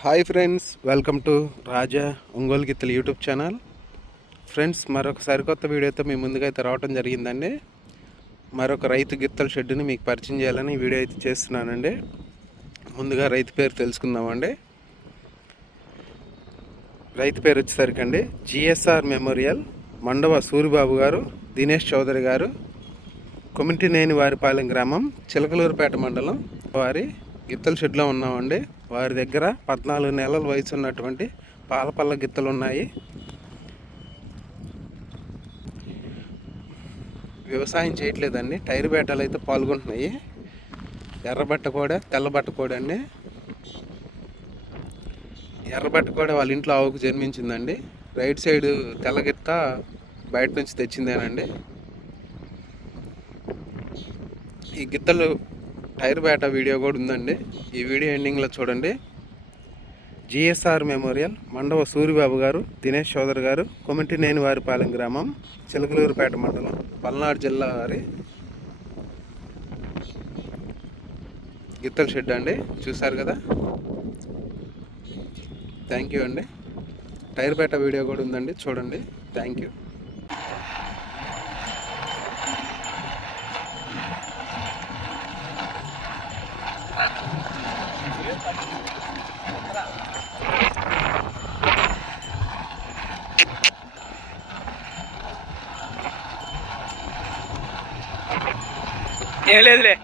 Hi friends welcome to Raja Ongole గిత్తలు YouTube channel. Friends మరొక సరికొత్త వీడియోతో మీ ముందుగా అయితే రావడం జరిగిందండి. మరొక రైతు గిత్తల షెడ్డుని మీకు పరిచయం చేయాలని ఈ వీడియో అయితే చేస్తున్నానండి. ముందుగా రైతు పేరు తెలుసుకుందామండి. రైతు పేరు వచ్చేసరికి అండి జిఎస్ఆర్ మెమోరియల్ మండవ సూరిబాబు గారు దినేష్ చౌదరి గారు కొమిటినేని వారిపాలెం గ్రామం చిలకలూరుపేట మండలం వారి గిత్తల షెడ్లో ఉన్నామండి. వారి దగ్గర పద్నాలుగు నెలల వయసు ఉన్నటువంటి పాలపల్ల గిత్తలు ఉన్నాయి. వ్యవసాయం చేయట్లేదండి. టైర్ బేటాలు అయితే పాల్గొంటున్నాయి. ఎర్రబట్ట కూడా తెల్లబట్ట కూడా అండి. ఎర్రబట్ట కూడా వాళ్ళ ఇంట్లో ఆవుకు జన్మించిందండి. రైట్ సైడ్ తెల్లగిత్త బయట నుంచి తెచ్చిందేనండి. ఈ గిత్తలు టైర్ బేట వీడియో కూడా ఉందండి. ఈ వీడియో ఎండింగ్లో చూడండి. జిఎస్ఆర్ మెమోరియల్ మండవ సూరిబాబు గారు దినేష్ చౌదరి గారు కొమిటినేని వారిపాలెం గ్రామం చిలకలూరుపేట మండలం పల్నాడు జిల్లా వారి గిత్తల షెడ్ అండి. చూసారు కదా? థ్యాంక్ యూ అండి. టైర్ బేట వీడియో కూడా ఉందండి. చూడండి. Thank you ഞങ്ങളിതിലേ